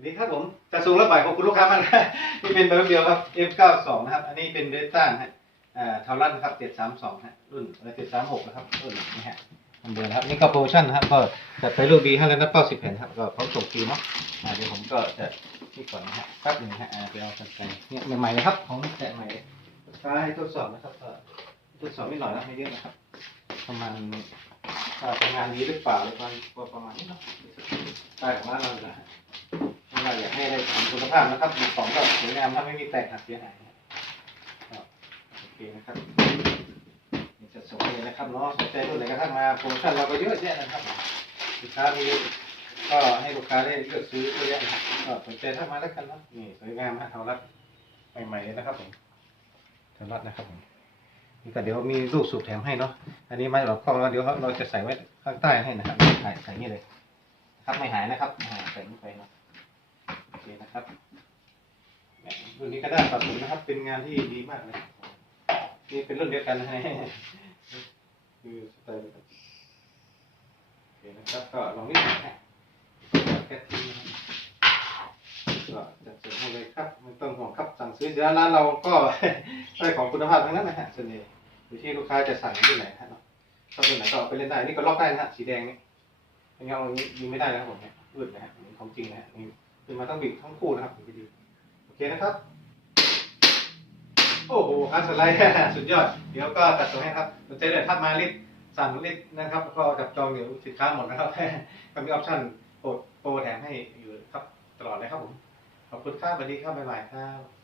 สวัสดีครับผมจะสูงแล้วบ่ายขอบคุณลูกค้ามากนะนี่เป็นเบอร์เดียวครับ F92 นะครับ อันนี้เป็นเบต้าฮะอ่าเทารันครับ732ฮะรุ่น736นะครับรุ่นนี่ฮะมันเดิมนะครับนี่ก็โปรโมชั่นนะครับก็จัดไปลูกดีให้แล้วนะ90แผ่นครับก็พร้อมส่งฟรีเนาะอ่าเดี๋ยวผมก็จะนี่ก่อนนะฮะแป๊บหนึงฮะอ่าเดี๋ยวเอากันไปเนี่ยใหม่ๆเลยครับของแจกใหม่เลยลูกค้าให้ทดสอบนะครับก็ทดสอบไม่หน่อยนะไม่เยอะนะครับประมาณว่าทำงานดีหรือเปล่าหรือประมาณประมาณนี้เนาะได้ของร้านเราเลยนะ เราอยากให้ได้ของคุณภาพนะครับมีของก็สวยงามถ้าไม่มีแตกหักเสียหายนะครับโอเคนะครับจะส่งให้นะครับเนาะสนใจรุ่นไหนก็ทักมาโปรโมชั่นเราก็เยอะแยะนะครับลูกค้ามีก็ให้ลูกค้าได้เลือกซื้อเยอะแยะนะครับก็สนใจทักมาแล้วกันเนาะนี่สวยงามฮะเทารัดใหม่ๆเลยนะครับผมเทารัดนะครับผมนี่ก็เดี๋ยวมีรูปสูบแถมให้เนาะ อันนี้ไม่หรอกก็เดี๋ยวเราจะใส่ไว้ข้างใต้ให้นะครับ ใส่ใส่นี่เลย ครับไม่หายนะครับอ่าใส่ลงไปเนาะ เคนะครับรุ่นนี้ก็ได้ปรับปรุงนะครับ เป็นงานที่ดีมากเลย นี่เป็นรุ่นเดียวกันนะฮะคือสไตล์เดียวกันโอเคนะครับ ก็ลองนิดหน่อยนะแค่ทีนะครับก็จัดส่งให้เลยครับไม่ต้องห่วงครับสั่งซื้อเดี๋ยวร้านเราก็ได้ของคุณภาพทั้งนั้นนะฮะส่วนใหญ่อยู่ที่ลูกค้าจะสั่งรุ่ไหนฮะเนาะถ้ารุ่นไหนก็เอไปเล่นได้นี่ก็ล็อกได้นะฮะสีแดงนี่ยังเอาอย่างนี้ยิงไม่ได้นะครับผมเนี่ยรุ่นะฮะของจริงนะฮะ คือมันต้องบิดทั้งคู่นะครับถึงจะดีโอเคนะครับ โอ้โหคัสไลด์สุดยอด เดี๋ยวก็ตัดส่งให้ครับสนใจเดินทับมารีบสั่งรีบนะครับก็จับจองเดี๋ยวสินค้าหมดนะครับก็มีออปชั่นโปรโปรแถมให้อยู่ครับตลอดเลยครับผมขอบคุณครับสวัสดีครับบ๊ายบายครับ